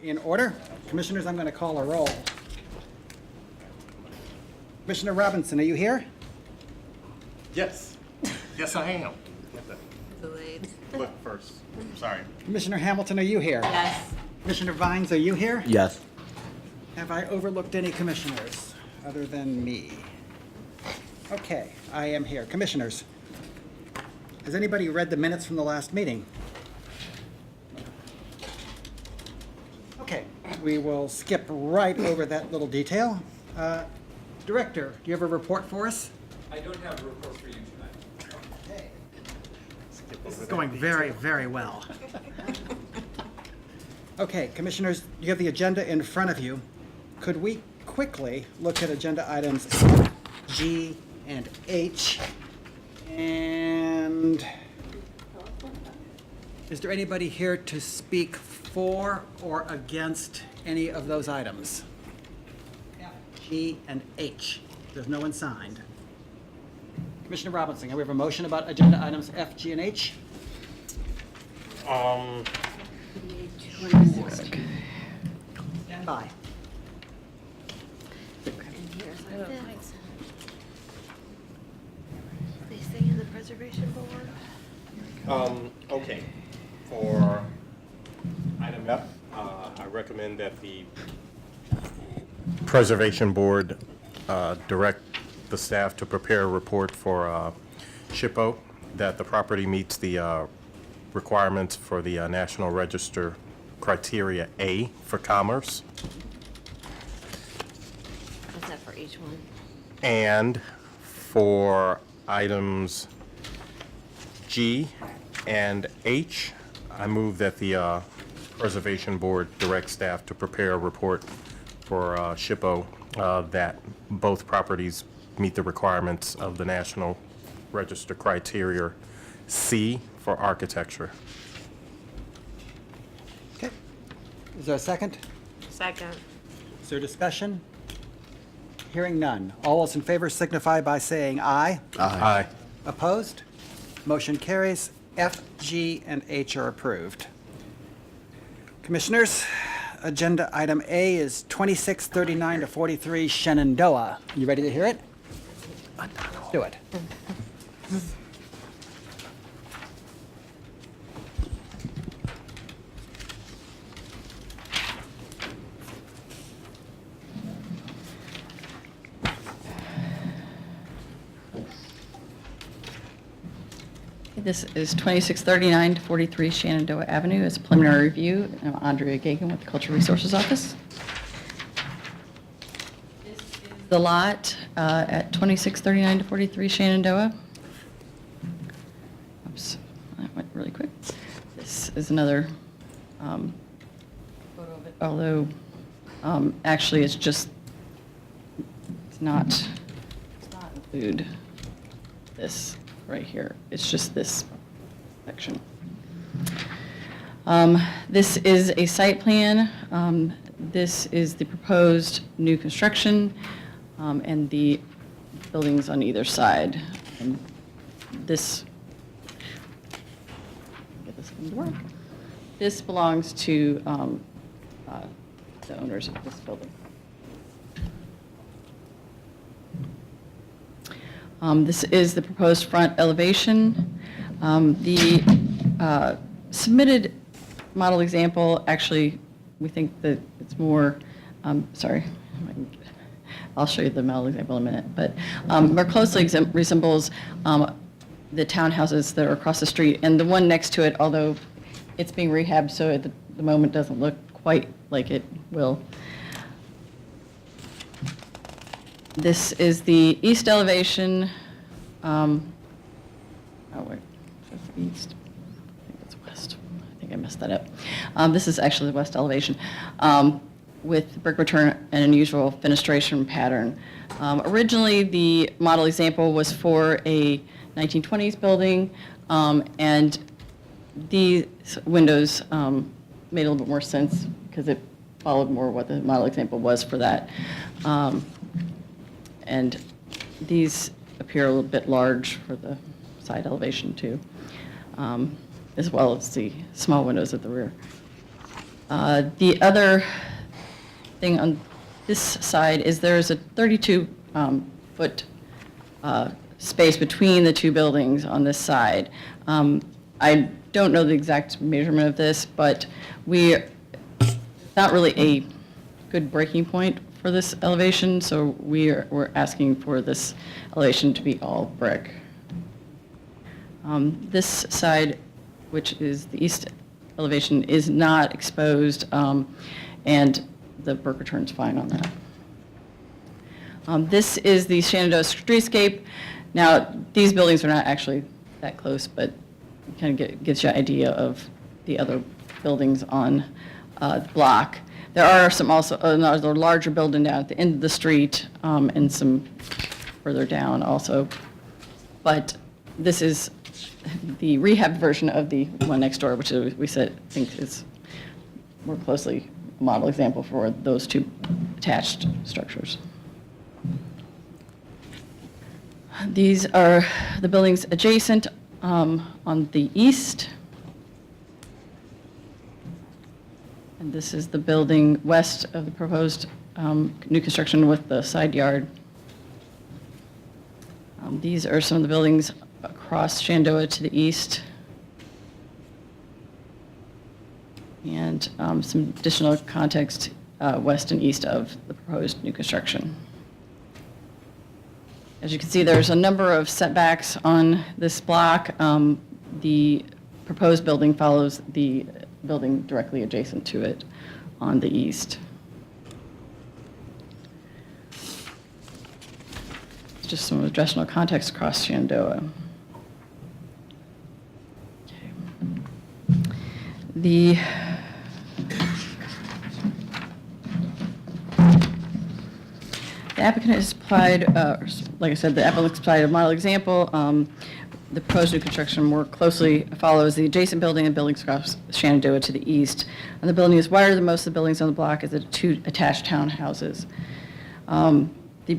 In order. Commissioners, I'm going to call a roll. Commissioner Robinson, are you here? Yes. Yes, I am. Delayed. Look first. Sorry. Commissioner Hamilton, are you here? Yes. Commissioner Vines, are you here? Yes. Have I overlooked any commissioners other than me? Okay, I am here. Commissioners, has anybody read the minutes from the last meeting? Okay, we will skip right over that little detail. Director, do you have a report for us? I don't have a report for you tonight. Okay. This is going very, very well. Okay, commissioners, you have the agenda in front of you. Could we quickly look at agenda items F, G, and H? And is there anybody here to speak for or against any of those items? F, G, and H. There's no one signed. Commissioner Robinson, can we have a motion about agenda items F, G, and H? Stand by. And here's our fence. They stay in the preservation board. Okay. For item F, I recommend that the Preservation Board direct the staff to prepare a report for SHPO, that the property meets the requirements for the National Register criteria A for commerce. What's that for each one? And for items G and H, I move that the Preservation Board direct staff to prepare a report for SHPO that both properties meet the requirements of the National Register criteria C for architecture. Okay. Is there a second? Second. Is there discussion? Hearing none. All those in favor signify by saying aye. Aye. Opposed? Motion carries. F, G, and H are approved. Commissioners, agenda item A is 2639 to 43 Shenandoah. You ready to hear it? Do it. This is 2639 to 43 Shenandoah Avenue. It's a preliminary review. I'm Andrea Gagan with the Cultural Resources Office. This is the lot at 2639 to 43 Shenandoah. Oops, that went really quick. This is another photo of it, although actually it's not include this right here. It's just this section. This is a site plan. This is the proposed new construction and the buildings on either side. And this, get this thing to work. This belongs to the owners of this building. This is the proposed front elevation. The submitted model example, actually, we think that it's more, sorry, I'll show you the model example in a minute, but more closely resembles the townhouses that are across the street. And the one next to it, although it's being rehabbed, so at the moment doesn't look quite like it will. This is the east elevation. Oh, wait, is this east? I think it's west. I think I messed that up. This is actually the west elevation with brick return and unusual fenestration pattern. Originally, the model example was for a 1920s building, and these windows made a little bit more sense because it followed more what the model example was for that. And these appear a little bit large for the side elevation too, as well as the small windows at the rear. The other thing on this side is there's a 32-foot space between the two buildings on this side. I don't know the exact measurement of this, but it's not really a good breaking point for this elevation, so we're asking for this elevation to be all brick. This side, which is the east elevation, is not exposed, and the brick returns fine on that. This is the Shenandoah streetscape. Now, these buildings are not actually that close, but it kind of gives you an idea of the other buildings on the block. There are some also another larger building down at the end of the street, and some further down also. But this is the rehab version of the one next door, which we think is more closely a model example for those two attached structures. These are the buildings adjacent on the east. And this is the building west of the proposed new construction with the side yard. These are some of the buildings across Shenandoah to the east. And some additional context west and east of the proposed new construction. As you can see, there's a number of setbacks on this block. The proposed building follows the building directly adjacent to it on the east. It's just some additional context across Shenandoah. Okay. The applicant has applied, like I said, the applicant applied a model example. The proposed new construction more closely follows the adjacent building and buildings across Shenandoah to the east. And the building is wider than most of the buildings on the block as the two attached townhouses. The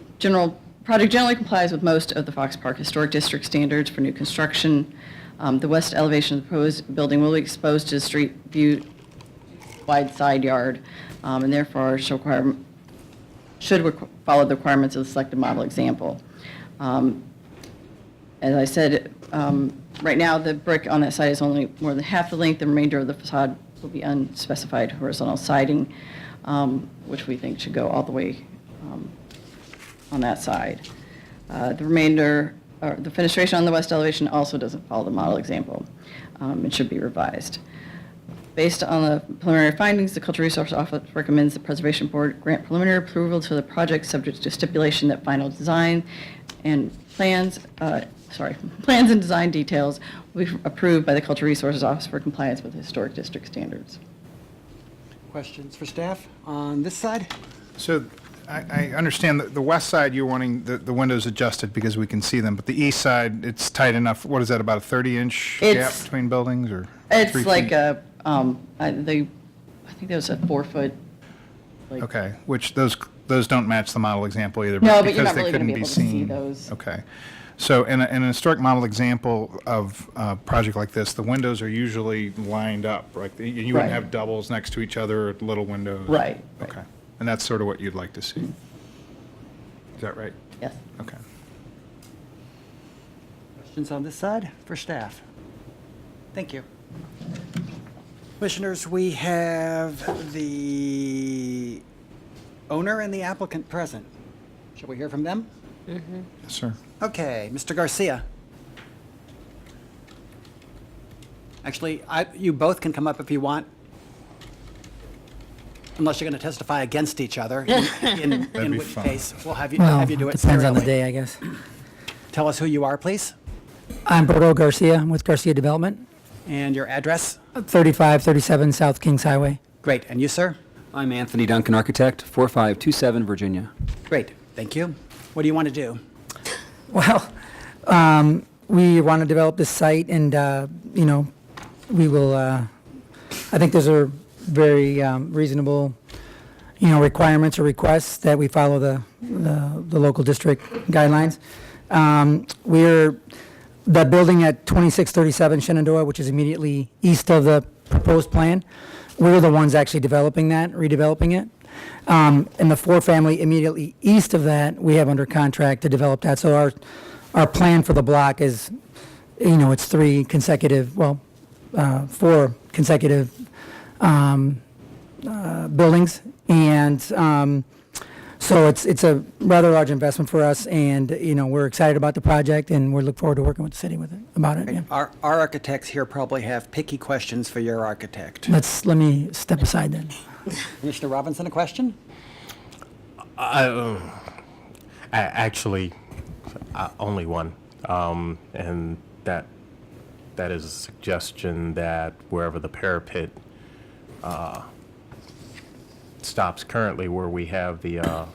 project generally complies with most of the Fox Park Historic District standards for new construction. The west elevation of the proposed building will be exposed to the street view wide side yard, and therefore should follow the requirements of the selected model example. As I said, right now the brick on that side is only more than half the length. The remainder of the facade will be unspecified horizontal siding, which we think should go all the way on that side. The remainder, or the fenestration on the west elevation also doesn't follow the model example. It should be revised. Based on the preliminary findings, the Cultural Resource Office recommends the Preservation Board grant preliminary approval to the project subject to stipulation that final design and plans and design details will be approved by the Cultural Resources Office for compliance with Historic District standards. Questions for staff on this side? So I understand that the west side, you're wanting the windows adjusted because we can see them, but the east side, it's tight enough. What is that, about a 30-inch gap It's- between buildings, or? It's 3 like feet? I think there was a 4-foot. Like, Okay, which those don't match the model example either. No, but you're because not they really gonna couldn't be able to see seen. those. Okay. So in an historic model example of a project like this, the windows are usually lined up, right? You wouldn't Right. have doubles next to each other, or little windows. Right. Okay. And that's sort of what you'd like to see. Is that right? Yes. Okay. Questions on this side for staff? Thank you. Commissioners, we have the owner and the applicant present. Shall we hear from them? Yes, sir. Okay, Mr. Garcia. Actually, you both can come up if you want, unless you're going to testify against each other, in be which fun. case we'll have you do it depends on the serially. day, I guess. Tell us who you are, please, I'm Berto Garcia. I'm with Garcia Development, and your address. 3537 South Kings Highway. Great, and you, sir? I'm Anthony Duncan, architect, 4527 Virginia. Great, thank you. What do you want to do? Well, we want to develop this site, and, we will, I think those are very reasonable, requirements or requests that we follow the local district guidelines. The building at 2637 Shenandoah, which is immediately east of the proposed plan, we're the ones actually developing that, redeveloping it. And the four-family immediately east of that, we have under contract to develop that. So our plan for the block is, it's four consecutive buildings. And so it's a rather large investment for us, and, we're excited about the project, and we look forward to working with the city about it. Yeah. Our architects here probably have picky questions for your architect. Let me step aside then. Commissioner Robinson, a question? Actually, only one, and that is a suggestion that wherever the parapet stops currently, where we have the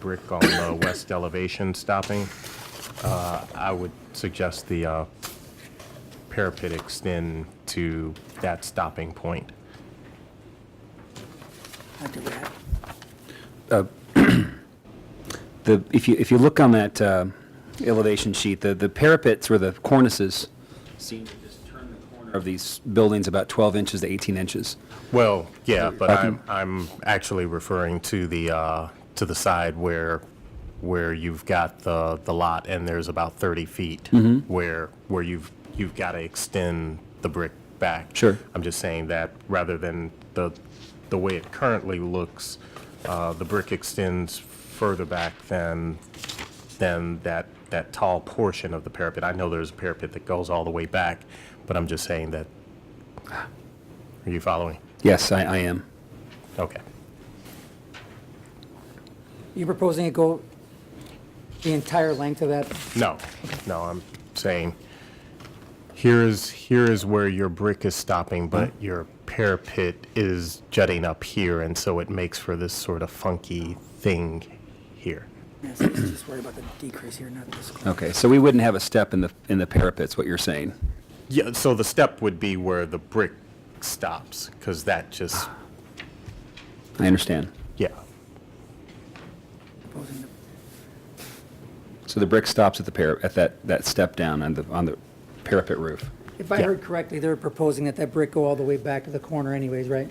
brick on the west elevation stopping, I would suggest the parapet extend to that stopping point. I'll do that. If you look on that elevation sheet, the parapets or the cornices seem to just turn the corner of these buildings about 12 inches to 18 inches. Well, yeah, but I'm actually referring to the side where you've got the lot and there's about 30 feet where you've got to extend the brick back. Sure. I'm just saying that rather than the way it currently looks, the brick extends further back than that tall portion of the parapet. I know there's a parapet that goes all the way back, but I'm just saying that. Are you following? Yes, I am. Okay. You proposing it go the entire length of that? No, I'm saying here is where your brick is stopping, but your parapet is jutting up here, and so it makes for this sort of funky thing here. Yes, I was just worried about the decrease here, not this. Okay, so we wouldn't have a step in the parapets, what you're saying? Yeah, so the step would be where the brick stops, because that just, I understand. yeah. So the brick stops at that step down on the parapet roof. If I Yeah. heard correctly, they're proposing that brick go all the way back to the corner anyways, right?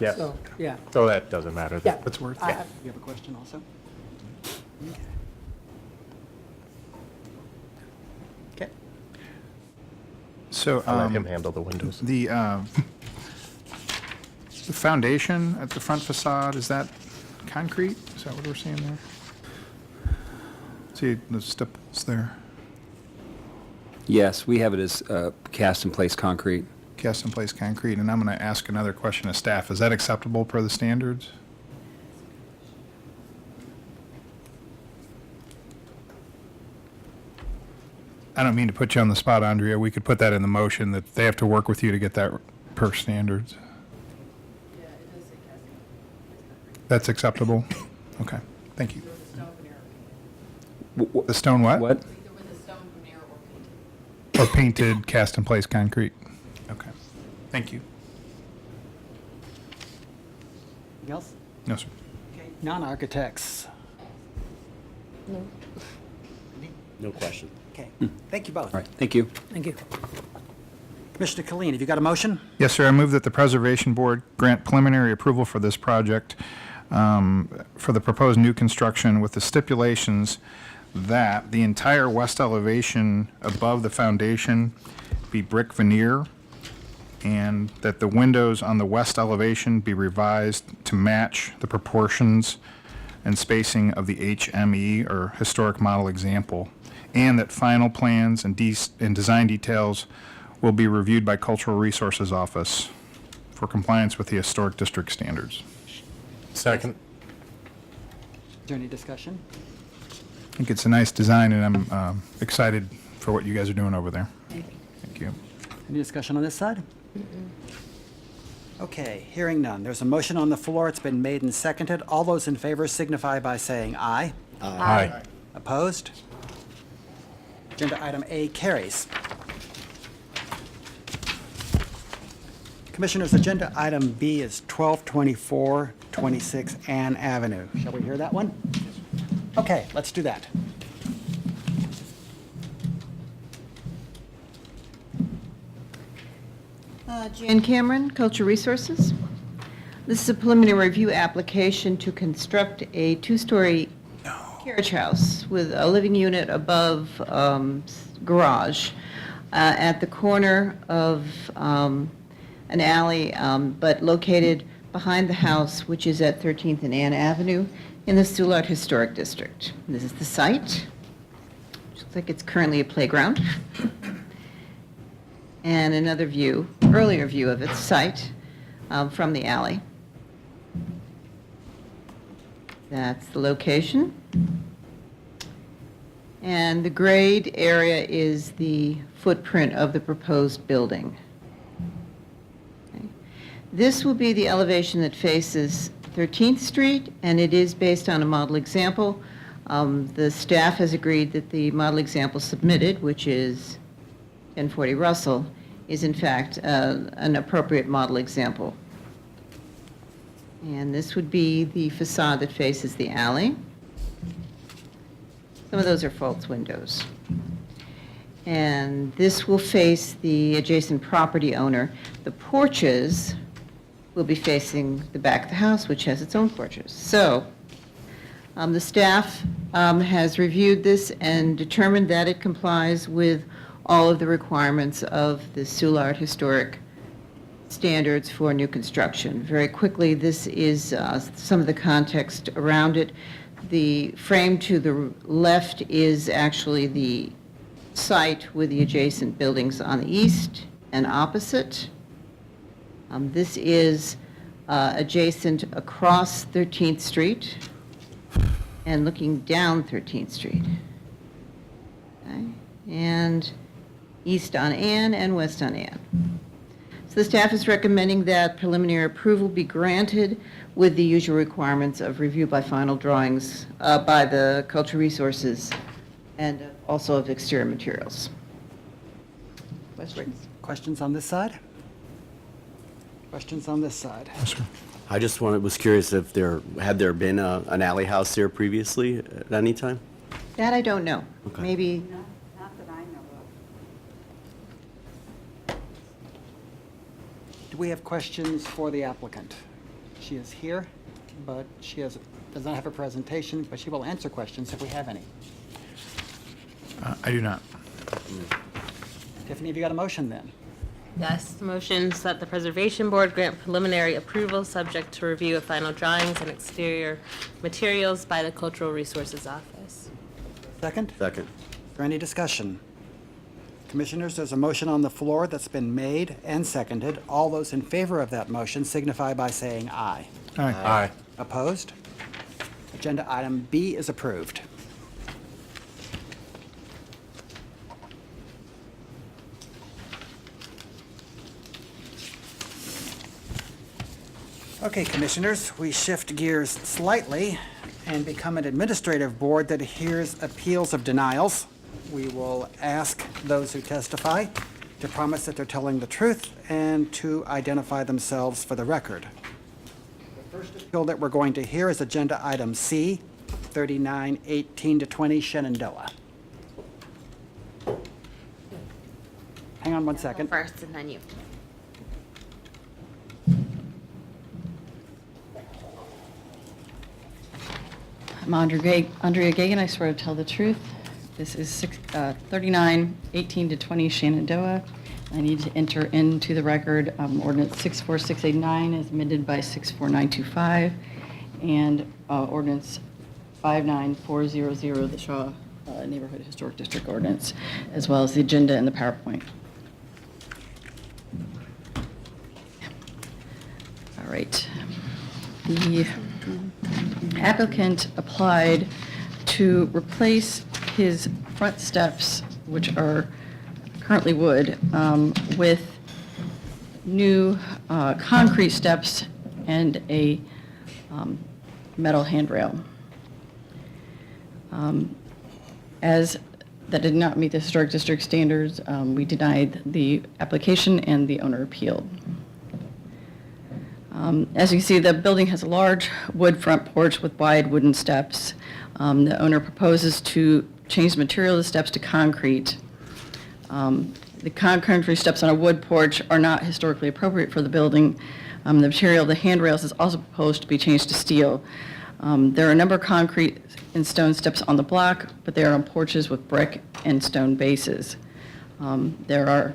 Yeah, So, yeah. so that doesn't matter. Yeah. What's worth? I- You have a question also? Okay. So, I'll let him handle the windows. the foundation at the front facade, is that concrete? Is that what we're seeing there? See the steps there, Yes, we have it as cast-in-place concrete. cast in place concrete, and I'm going to ask another question of staff. Is that acceptable per the standards? I don't mean to put you on the spot, Andrea. We could put that in the motion that they have to work with you to get that per standards. That's acceptable? Okay, thank you. The stone what? What? Or painted cast-in-place concrete? Okay, thank you. Anything else? No, sir. Okay. Non-architects. No question. Okay. Thank you both. All right, thank you. Thank you. Commissioner Killeen, have you got a motion? Yes, sir. I move that the Preservation Board grant preliminary approval for this project for the proposed new construction with the stipulations that the entire west elevation above the foundation be brick veneer, and that the windows on the west elevation be revised to match the proportions and spacing of the HME, or historic model example, and that final plans and design details will be reviewed by Cultural Resources Office for compliance with the Historic District standards. Second. Is there any discussion? I think it's a nice design, and I'm excited for what you guys are doing over there. Thank you. Any discussion on this side? Okay, hearing none. There's a motion on the floor. It's been made and seconded. All those in favor signify by saying aye. Aye. Opposed? Agenda item A carries. Commissioners, agenda item B is 1224 26 Ann Avenue. Shall we hear that one? Okay, let's do that. Jan Cameron, Culture Resources. This is a preliminary review application to construct a two-story carriage house with a living unit above garage at the corner of an alley, but located behind the house, which is at 13th and Ann Avenue in the Soulard Historic District. This is the site. Looks like it's currently a playground. And another view, earlier view of its site from the alley. That's the location. And the grade area is the footprint of the proposed building. Okay. This will be the elevation that faces 13th Street, and it is based on a model example. The staff has agreed that the model example submitted, which is 1040 Russell, is in fact an appropriate model example. And this would be the facade that faces the alley. Some of those are false windows. And this will face the adjacent property owner. The porches will be facing the back of the house, which has its own porches. So the staff has reviewed this and determined that it complies with all of the requirements of the Soulard Historic standards for new construction. Very quickly, this is some of the context around it. The frame to the left is actually the site with the adjacent buildings on the east and opposite. This is adjacent across 13th Street and looking down 13th Street. Okay. And east on Ann and west on Ann. So the staff is recommending that preliminary approval be granted with the usual requirements of review by final drawings by the Cultural Resources and also of exterior materials. Questions? Questions on this side? Questions on this side? I just was curious if had there been an alley house there previously at any time? That I don't know. Okay. Maybe. Do we have questions for the applicant? She is here, but she does not have a presentation, but she will answer questions if we have any. I do not. Tiffany, have you got a motion then? Yes, motions that the Preservation Board grant preliminary approval subject to review of final drawings and exterior materials by the Cultural Resources Office. Second? Second. Is there any discussion? Commissioners, there's a motion on the floor that's been made and seconded. All those in favor of that motion signify by saying aye. Aye. Opposed? Agenda item B is approved. Okay, Commissioners, we shift gears slightly and become an administrative board that hears appeals of denials. We will ask those who testify to promise that they're telling the truth and to identify themselves for the record. The first appeal that we're going to hear is agenda item C, 3918-20 Shenandoah. Hang on one second. First, and then you. I'm Andrea Gagan, I swear to tell the truth. This is 3918-20 Shenandoah. I need to enter into the record ordinance 64689 as amended by 64925 and ordinance 59400, the Shaw Neighborhood Historic District Ordinance, as well as the agenda and the PowerPoint. All right. The applicant applied to replace his front steps, which are currently wood, with new concrete steps and a metal handrail. As that did not meet the Historic District standards, we denied the application and the owner appealed. As you can see, the building has a large wood front porch with wide wooden steps. The owner proposes to change the material of the steps to concrete. The concrete steps on a wood porch are not historically appropriate for the building. The material of the handrails is also proposed to be changed to steel. There are a number of concrete and stone steps on the block, but they are on porches with brick and stone bases. There are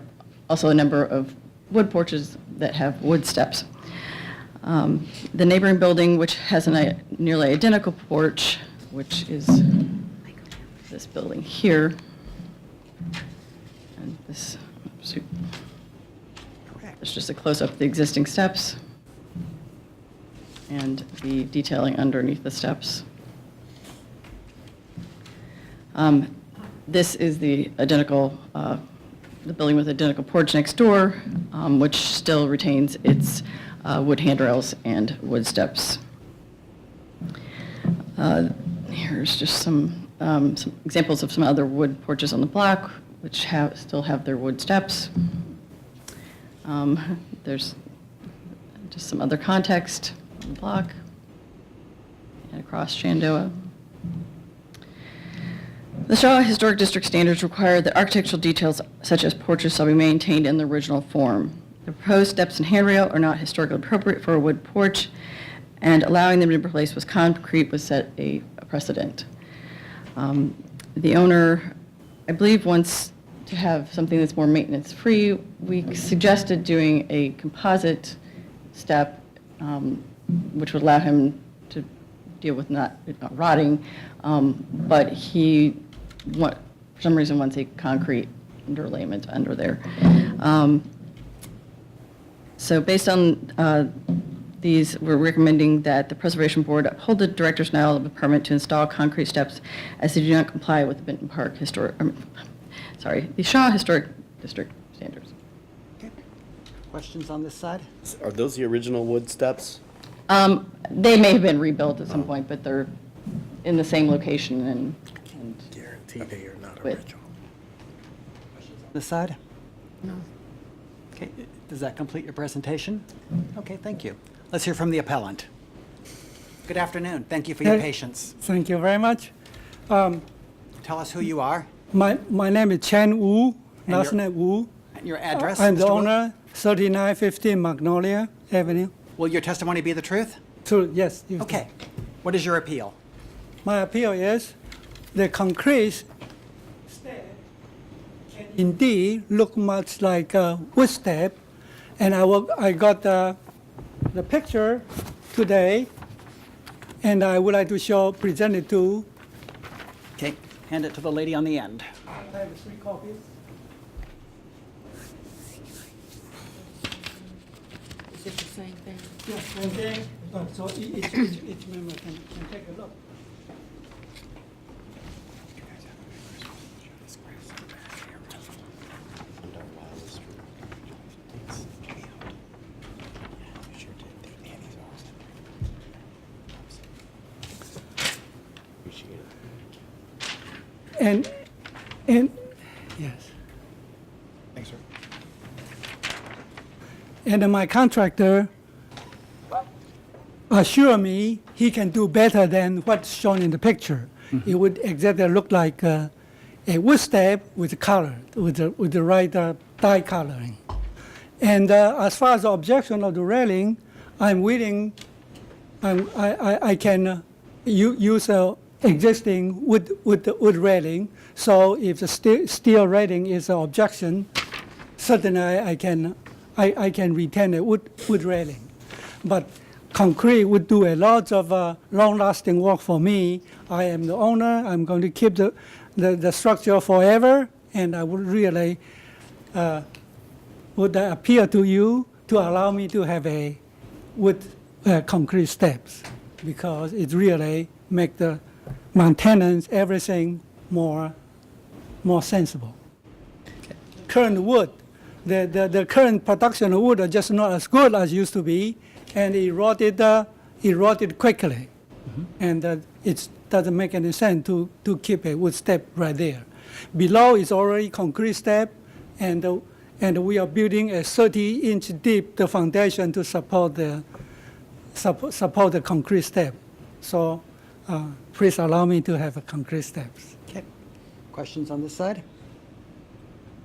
also a number of wood porches that have wood steps. The neighboring building, which has a nearly identical porch, which is this building here, and this, it's just a close-up of the existing steps and the detailing underneath the steps. This is the identical, the building with identical porch next door, which still retains its wood handrails and wood steps. Here's just some examples of some other wood porches on the block, which still have their wood steps. There's just some other context on the block and across Shenandoah. The Shaw Historic District standards require that architectural details such as porches shall be maintained in the original form. The proposed steps and handrail are not historically appropriate for a wood porch, and allowing them to be replaced with concrete would set a precedent. The owner, I believe, wants to have something that's more maintenance-free. We suggested doing a composite step, which would allow him to deal with not rotting, but he, for some reason, wants a concrete underlayment under there. So based on these, we're recommending that the Preservation Board uphold the director's denial of a permit to install concrete steps as they do not comply with the Benton Park the Shaw Historic District standards. Okay. Questions on this side? Are those the original wood steps? They may have been rebuilt at some point, but they're in the same location and Guarantee they are not With- original. This side? No. Okay, does that complete your presentation? Okay, thank you. Let's hear from the appellant. Good afternoon. Thank you for your Hey. patience. Thank you very much. Tell us who you are My name is Chen Wu, And last your- name Wu. and your address. I'm the Mr. Wu? owner, 3915 Magnolia Avenue. Will your testimony be the truth? So, yes. Okay. What is your appeal? My appeal is the concrete step can indeed look much like a wood step, and I got the picture today, and I would like to present it to. Okay, hand it to the lady on the end. I have 3 copies. Is it the same thing? Yes, same thing. So each member can take a look. And yes. Thanks, sir. And my contractor assure me he can do better than what's shown in the picture. It would exactly look like a wood step with color, with the right dye coloring. And as far as the objection of the railing, I'm willing, I can use existing wood railing. So if the steel railing is an objection, certainly I can retain a wood railing. But concrete would do a lot of long-lasting work for me. I am the owner. I'm going to keep the structure forever, and I would really would appeal to you to allow me to have a wood concrete steps, because it really make the maintenance, everything more sensible. Current wood, the current production of wood are just not as good as used to be, and eroded quickly. And it doesn't make any sense to keep a wood step right there. Below is already concrete step, and we are building a 30-inch deep the foundation to support the concrete step. So please allow me to have a concrete steps. Okay. Questions on this side?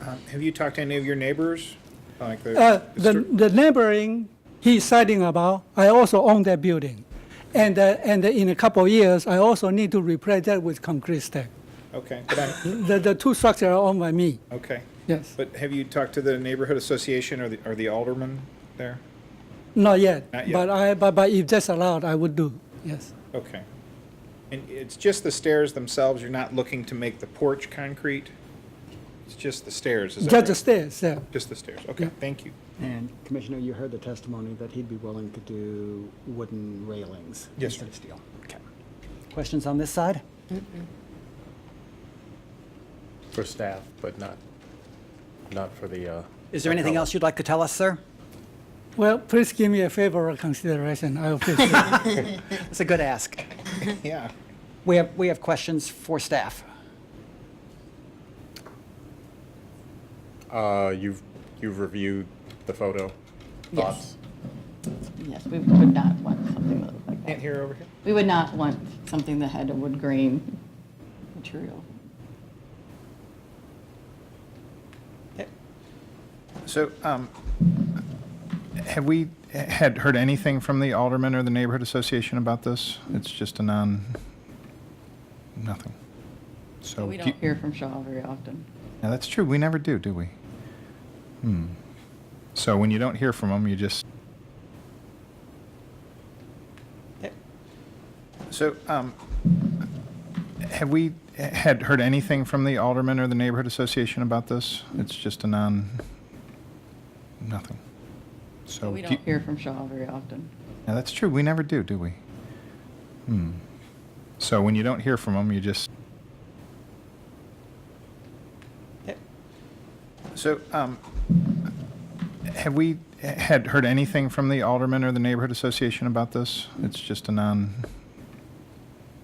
Have you talked to any of your neighbors? Like the The neighboring, he's citing about, I also own that building. And in a couple of years, I also need to replace that with concrete stack. Okay, but The two structures are owned by me, okay. yes. But have you talked to the neighborhood association or the alderman there? Not yet, Not yet. but if that's allowed, I would do, yes. Okay. And it's just the stairs themselves, you're not looking to make the porch concrete? It's just the stairs, is that Just the right? stairs, yeah. Just the stairs, okay, Yeah. thank you. And Commissioner, you heard the testimony that he'd be willing to do wooden railings Yes, instead sir. of steel. Okay. Questions on this side? For staff, but not for the, Is there anything else you'd like to tell us, sir? Well, please give me a favor of consideration, I appreciate it. It's a good ask. Yeah. We have questions for staff. you've reviewed the photo? Thoughts? Yes, we would not want something that looked like Can't that. hear over here? We would not want something that had a wood grain material. So, have we heard anything from the alderman or the neighborhood association about this? It's just a nothing. So We do don't hear from Shaw very often. Yeah, that's true. We never do we? So when you don't hear from them, you just. So, have we heard anything from the alderman or the neighborhood association about this? It's just a nothing. So We do don't hear from Shaw very often. Yeah, that's true. We never do we? So when you don't hear from them, you just. So, have we heard anything from the alderman or the neighborhood association about this? It's just a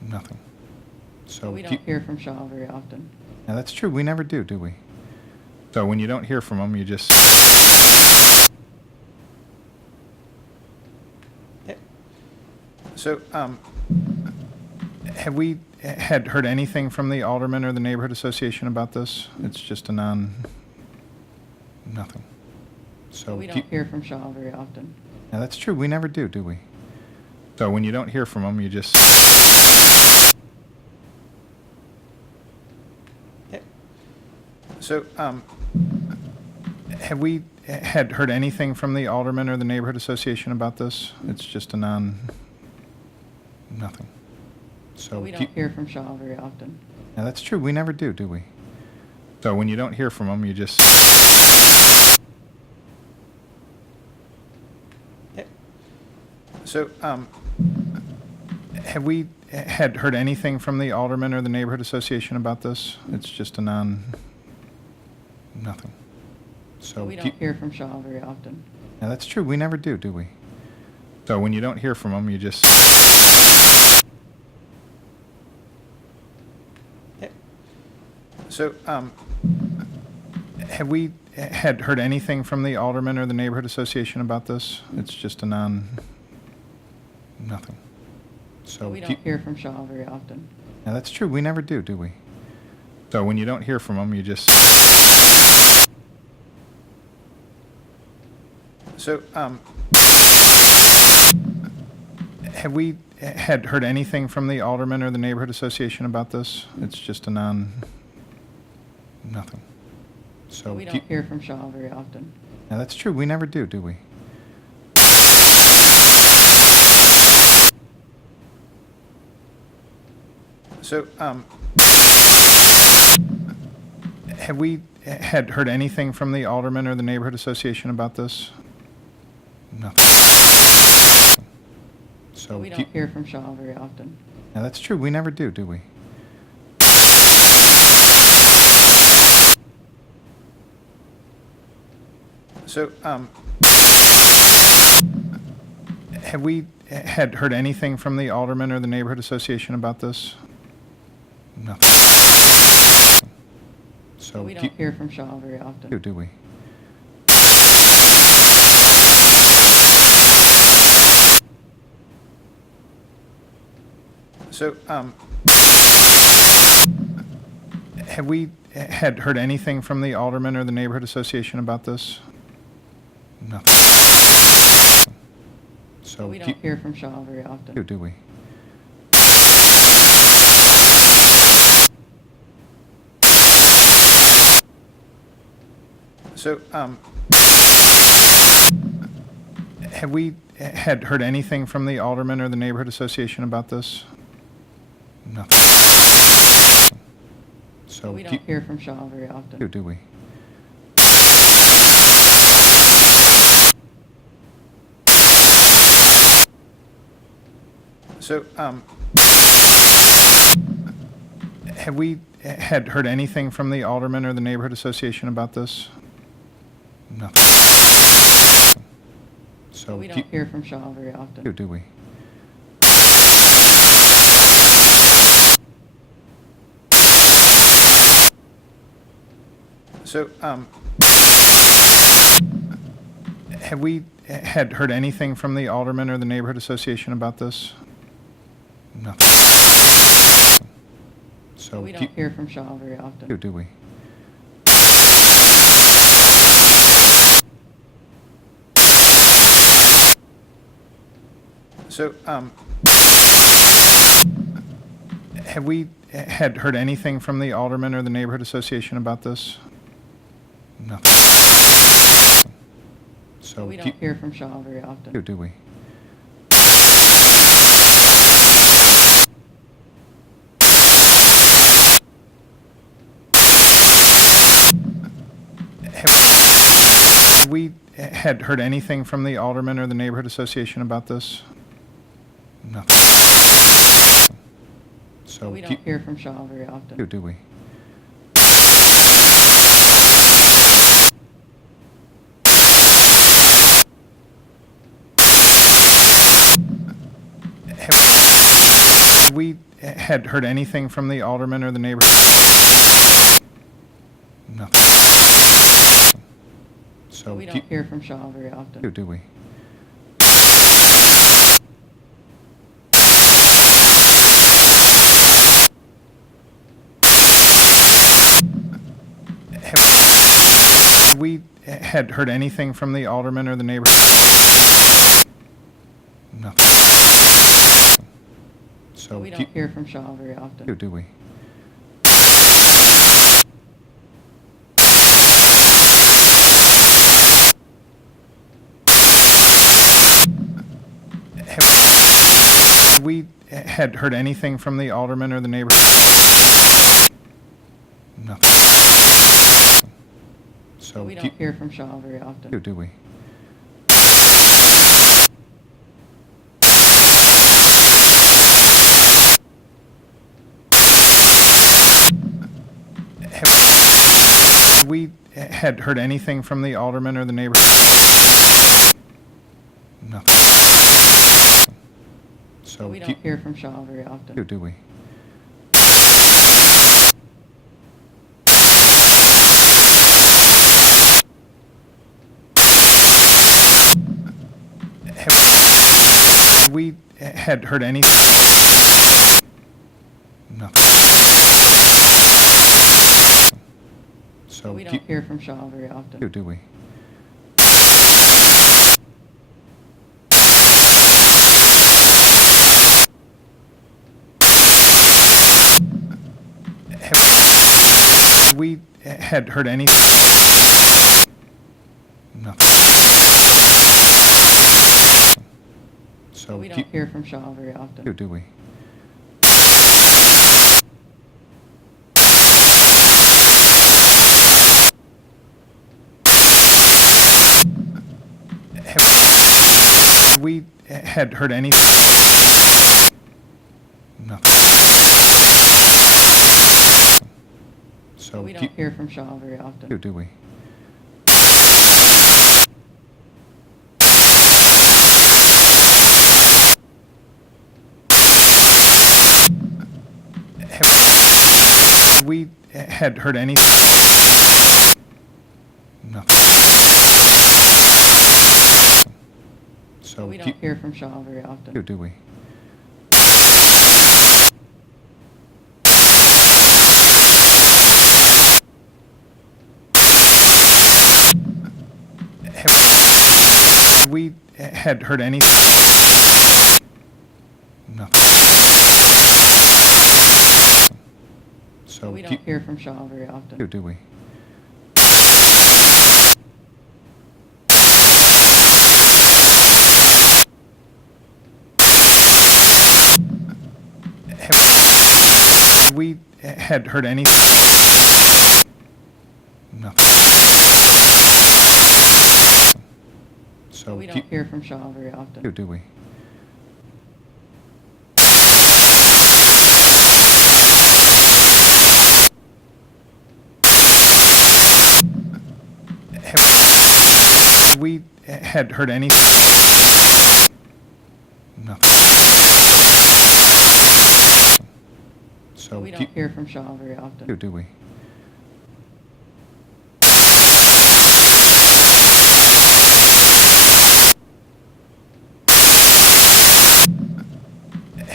nothing. So We do don't hear from Shaw very often. Yeah, that's true. We never do we? So when you don't hear from them, you just. So, have we heard anything from the alderman or the neighborhood association about this? It's just a nothing. So We do don't hear from Shaw very often. Yeah, that's true. We never do we? So when you don't hear from them, you just. So, have we heard anything from the alderman or the neighborhood association about this? It's just a nothing. So We do don't hear from Shaw very often. Yeah, that's true. We never do we? So when you don't hear from them, you just. So, have we heard anything from the alderman or the neighborhood association about this? It's just a nothing. So We do don't hear from Shaw very often. Yeah, that's true. We never do we? So when you don't hear from them, you just. So, have we heard anything from the alderman or the neighborhood association about this? It's just a nothing. So We do don't hear from Shaw very often. Yeah, that's true. We never do we? So when you don't hear from them, you just. So, have we heard anything from the alderman or the neighborhood association about this? It's just a nothing. So We do don't hear from Shaw very often. Yeah, that's true. We never do we? So, have we heard anything from the alderman or the neighborhood association about this? Nothing. So We do don't hear from Shaw very often. Yeah, that's true. We never do we? So, have we heard anything from the alderman or the neighborhood association about this? Nothing. So We do don't hear from Shaw very often. do we? So, have we had heard anything from the alderman or the neighborhood association about this? Nothing. So We don't hear from Shaw very often. do we? So, have we had heard anything from the alderman or the neighborhood association about this? Nothing. So We don't hear from Shaw very often. do we? So, have we had heard anything from the alderman or the neighborhood association about this? Nothing. So We don't hear from Shaw very often. do we? So, have we had heard anything from the alderman or the neighborhood association about this? Nothing. So We don't hear from Shaw very often. do we? So, have we had heard anything from the alderman or the neighborhood association about this? Nothing. So We don't hear from Shaw very often. do we? Have we had heard anything from the alderman or the neighborhood association about this? Nothing. So We don't hear from Shaw very often. do we? Have we had heard anything from the alderman or the neighborhood? Nothing. So We don't hear from Shaw very often. do we? Have we had heard anything from the alderman or the neighborhood? Nothing. So We don't hear from Shaw very often. do we? Have we had heard anything from the alderman or the neighborhood? Nothing. So We don't hear from Shaw very often. do we? Have we had heard anything from the alderman or the neighborhood? Nothing. So We don't hear from Shaw very often. do we? Have we had heard anything? Nothing. So We don't hear from Shaw very often. do we? Have we had heard anything? Nothing. So We don't hear from Shaw very often. do we? Have we had heard anything? Nothing. So We don't hear from Shaw very often. do we? Have we had heard anything? Nothing. So We don't hear from Shaw very often. do we? we had heard anything? Nothing. So We don't hear from Shaw very often. do we? Have we had heard anything? Nothing. So We don't hear from Shaw very often. do we? Have we had heard anything? Nothing. So We don't hear from Shaw very often. do we?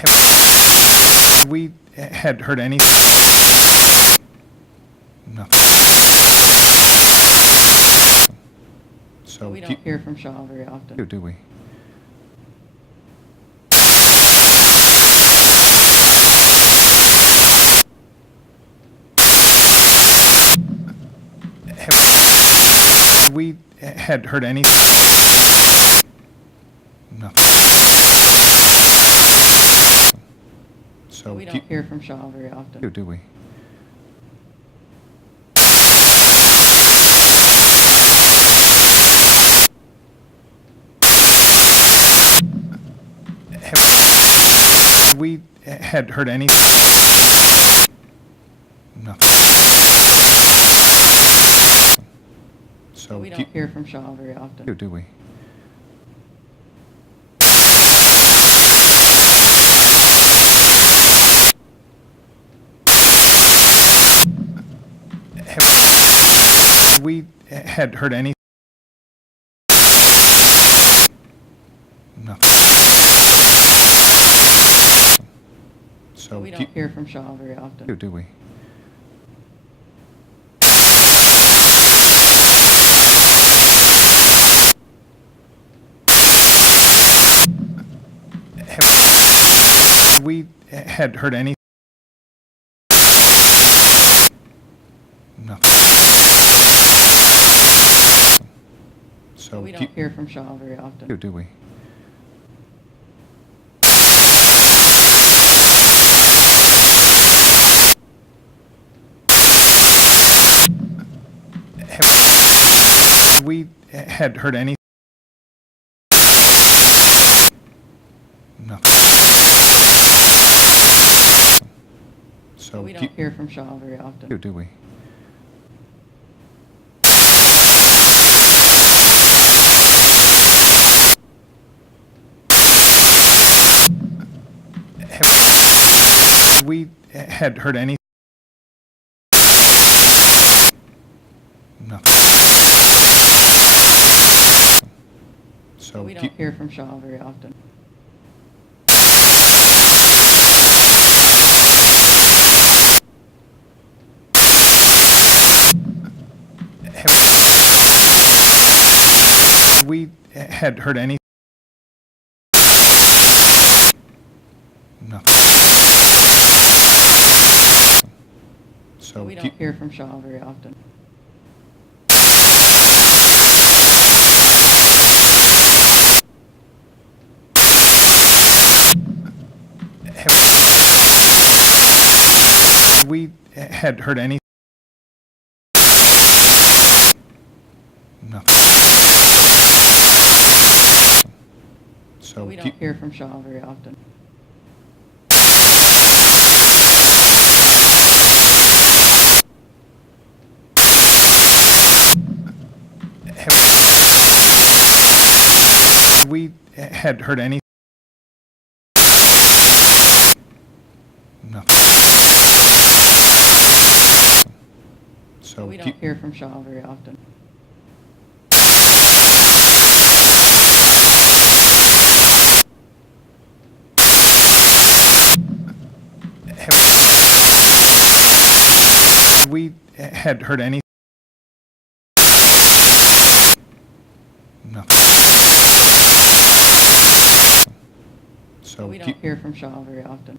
Have we had heard anything? Nothing. So We don't hear from Shaw very often. do we? Have we had heard anything? Nothing. So We don't hear from Shaw very often. do we? Have we had heard anything? Nothing. So We don't hear from Shaw very often. do we? Have we had heard anything? Nothing. So We don't hear from Shaw very often. do we? Have we had heard anything? Nothing. So We don't hear from Shaw very often. do we? Have we had heard anything? Nothing. So We don't hear from Shaw very often. do we? Have we had heard anything? Nothing. So We don't hear from Shaw very often. Have we had heard anything? Nothing. So We don't hear from Shaw very often. Have we had heard anything? Nothing. So We don't hear from Shaw very often. Have we had heard anything? Nothing. So We don't hear from Shaw very often. Have we had heard anything? Nothing. So We don't hear from Shaw very often.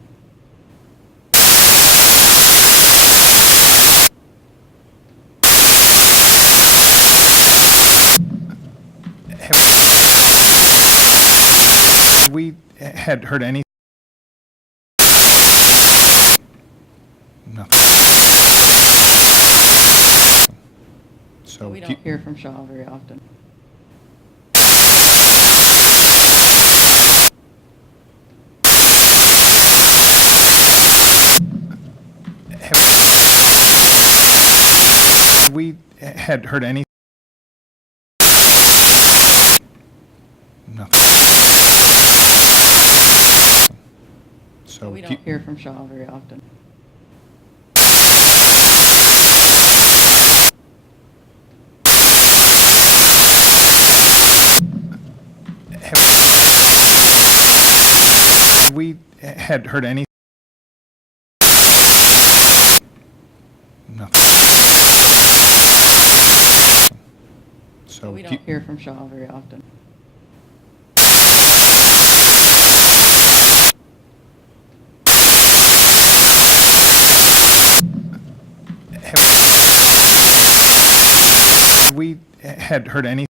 have we had heard any? Nothing. So We don't hear from Shaw very often. have we had heard any? Nothing. So We don't hear from Shaw very often. have we had heard any? Nothing. So We don't hear from Shaw very often. have we had heard any?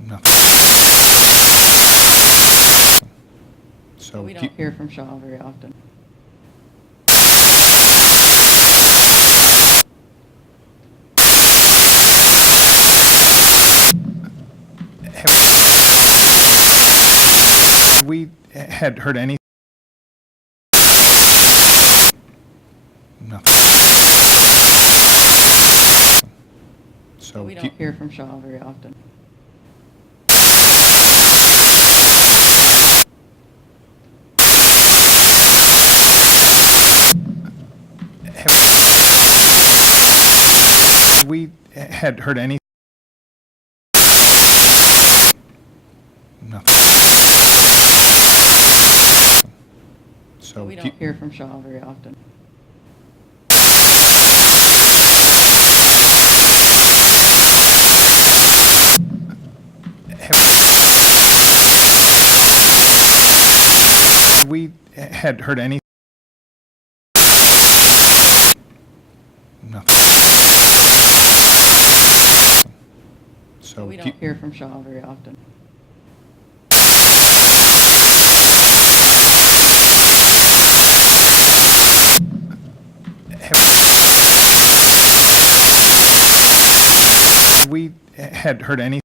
Nothing. So We don't hear from Shaw very often. have we had heard any? Nothing. So We don't hear from Shaw very often. have we had heard any? Nothing. So We don't hear from Shaw very often. have we had heard any? Nothing. So We don't hear from Shaw very often. have we had heard any?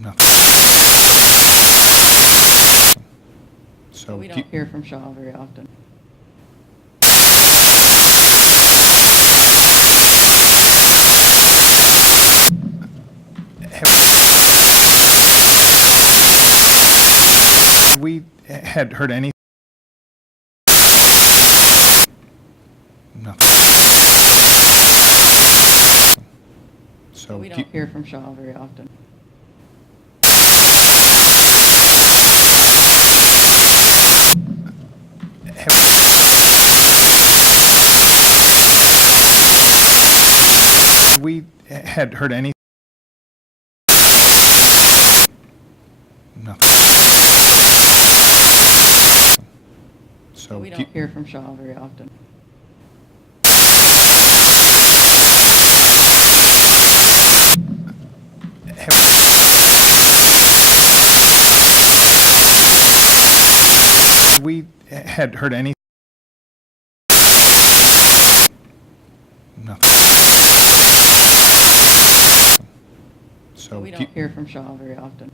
Nothing. So We don't hear from Shaw very often. have we had heard any? Nothing. So We don't hear from Shaw very often. have we had heard any? Nothing. So We don't hear from Shaw very often. have we had heard any? Nothing. So We don't hear from Shaw very often.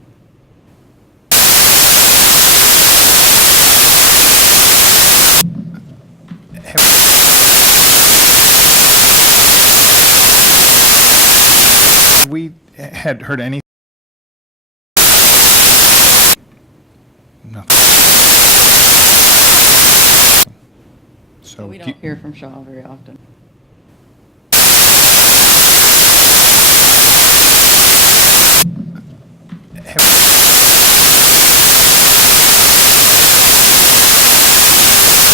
have we had heard any? Nothing. So We don't hear from Shaw very often.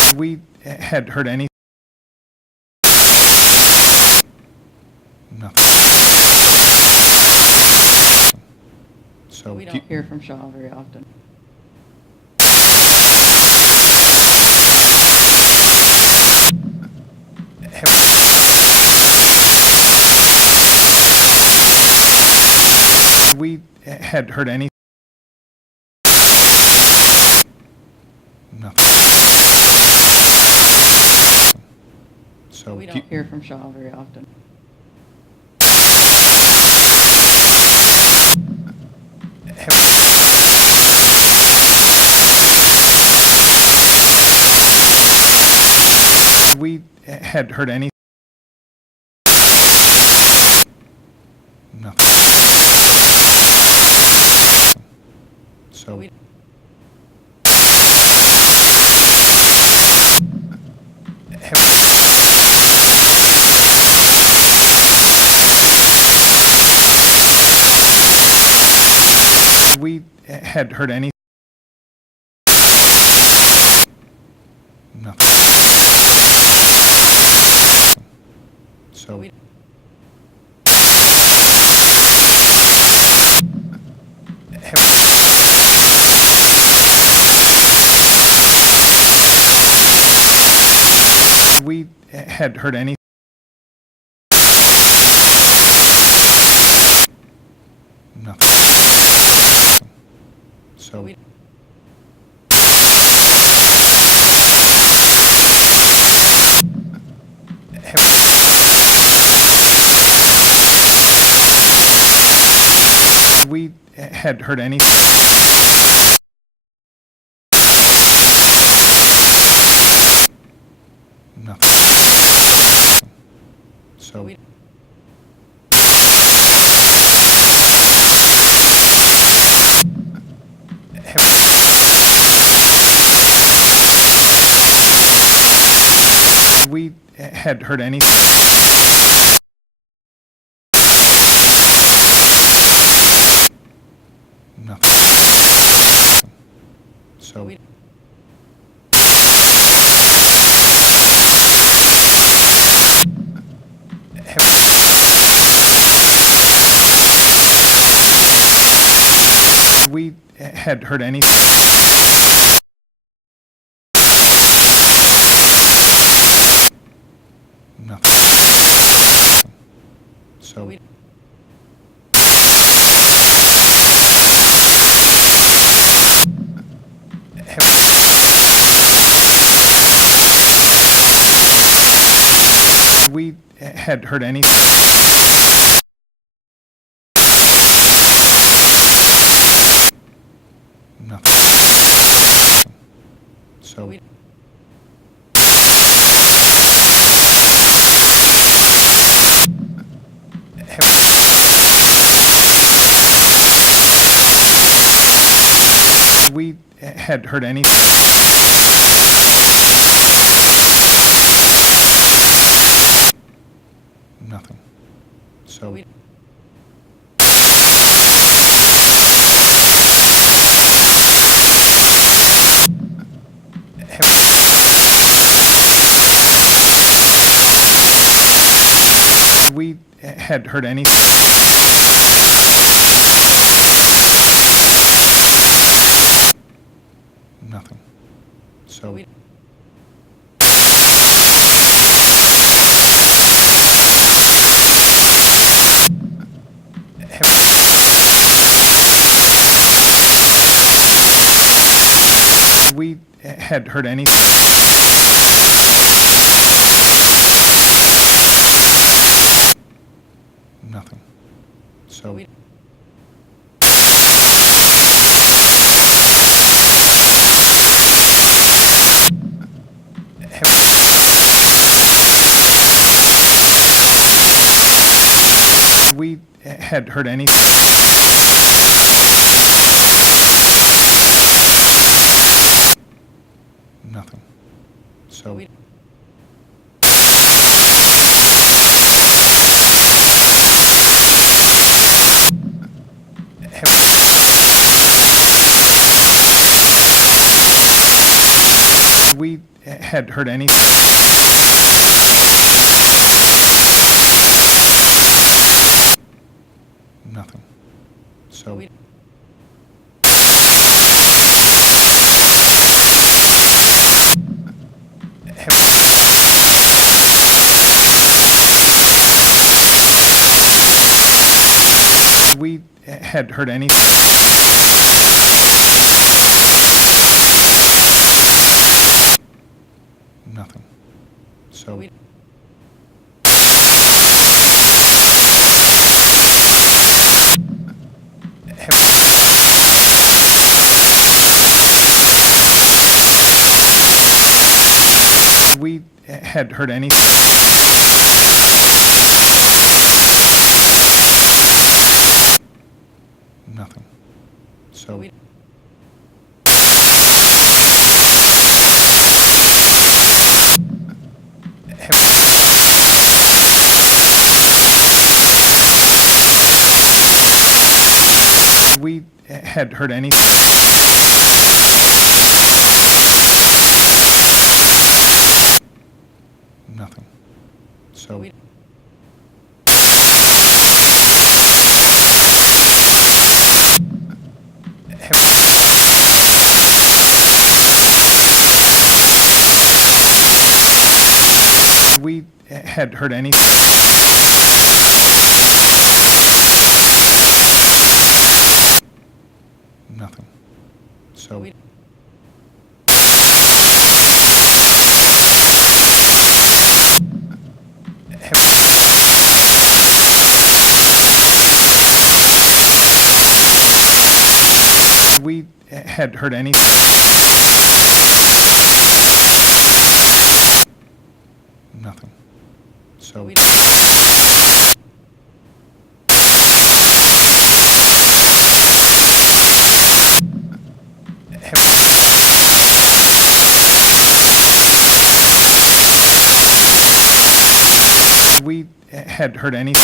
have we had heard any? Nothing. So We do- don't hear from Shaw very often. have we had heard any? Nothing. So We do- don't hear from Shaw very often. have we had heard any? Nothing. So We- have we had heard any? Nothing. So We- have we had heard any? Nothing. So We- have we had heard any? Nothing. So We- have we had heard any? Nothing. So We- have we had heard any? Nothing. So We- have we had heard any? Nothing. So We- have we had heard any? Nothing. So We- have we had heard any? Nothing. So We- have we had heard any? Nothing. So We- have we had heard any? Nothing. So We- have we had heard any? Nothing. So, we had heard anything. Nothing. So, we had heard anything. Nothing. So, we had heard anything. Nothing. So, we had heard anything. Nothing. So, we had heard anything. Nothing. So, we had heard anything.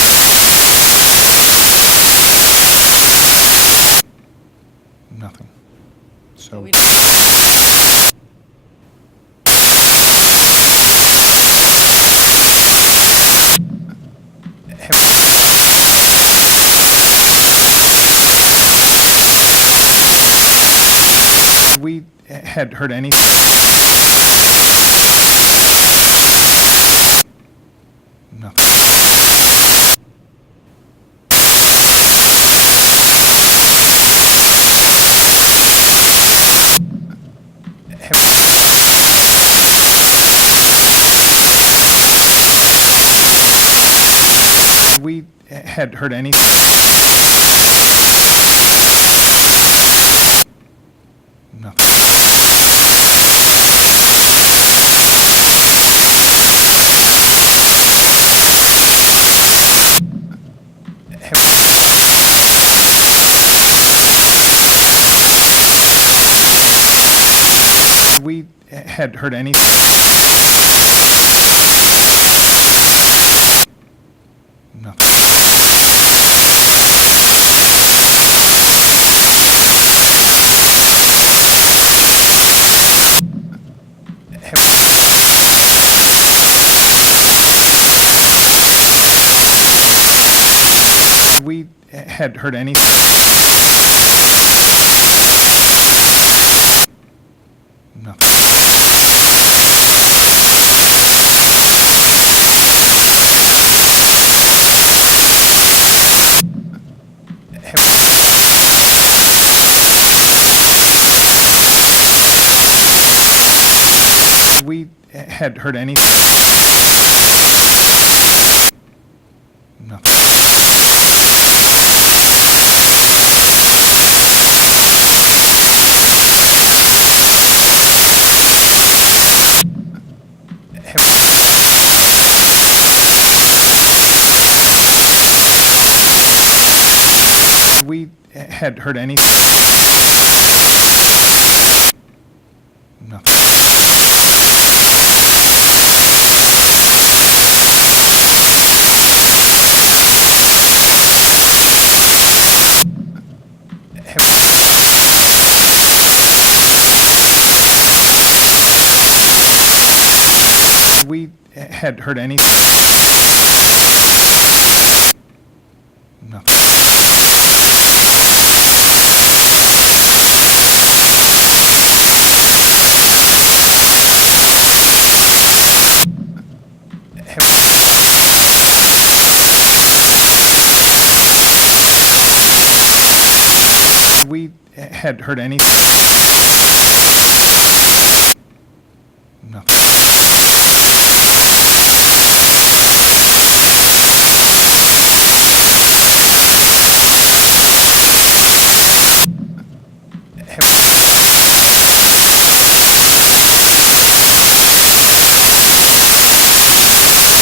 Nothing. So, we had heard anything. Nothing. We had heard anything. Nothing. We had heard anything. Nothing. We had heard anything. Nothing. We had heard anything. Nothing. We had heard anything. Nothing. We had heard anything. Nothing. had heard anything. Nothing.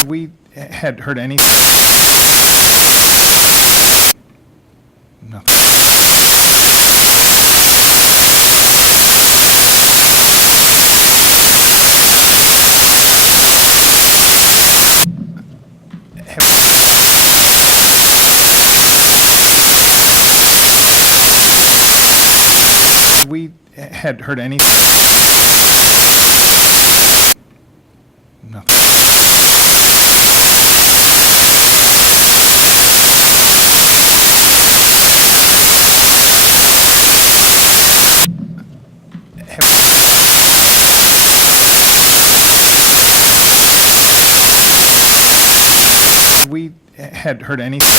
We had heard anything. Nothing. We had heard anything. Nothing. We had heard anything.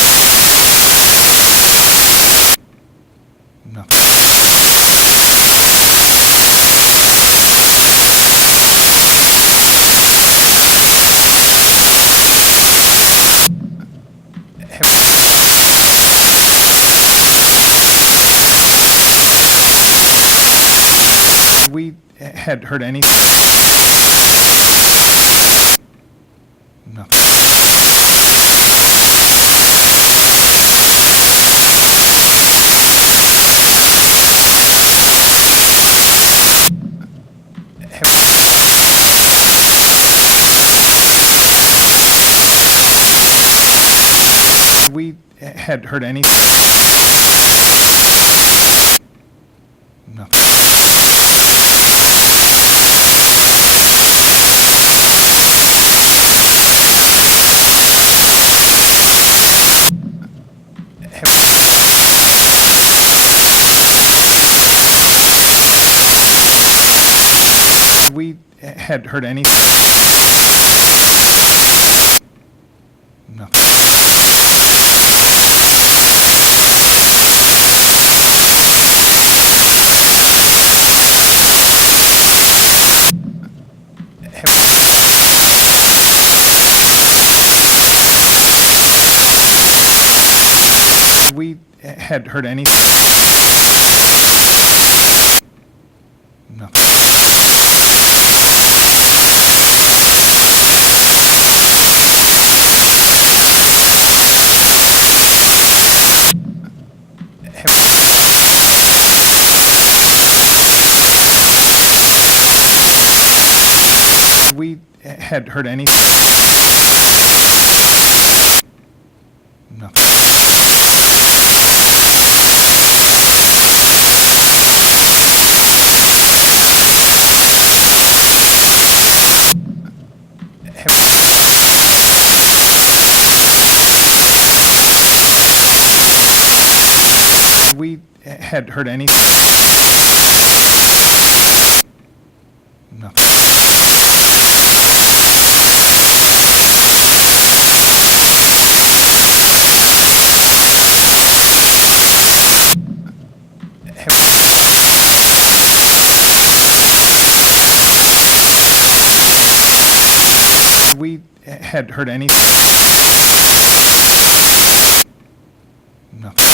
Nothing. We had heard anything. Nothing. We had heard anything. Nothing. We had heard anything. Nothing. We had heard anything. Nothing. We had heard anything. Nothing. We had heard anything. Nothing. We had heard anything. Nothing.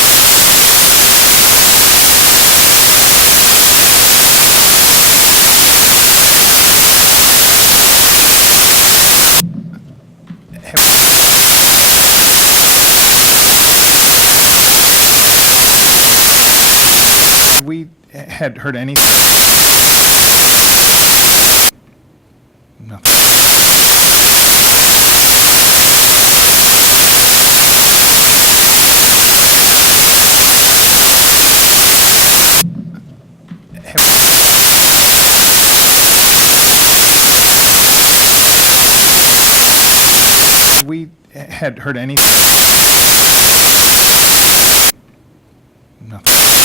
We had heard anything. Nothing. We had heard anything. Nothing.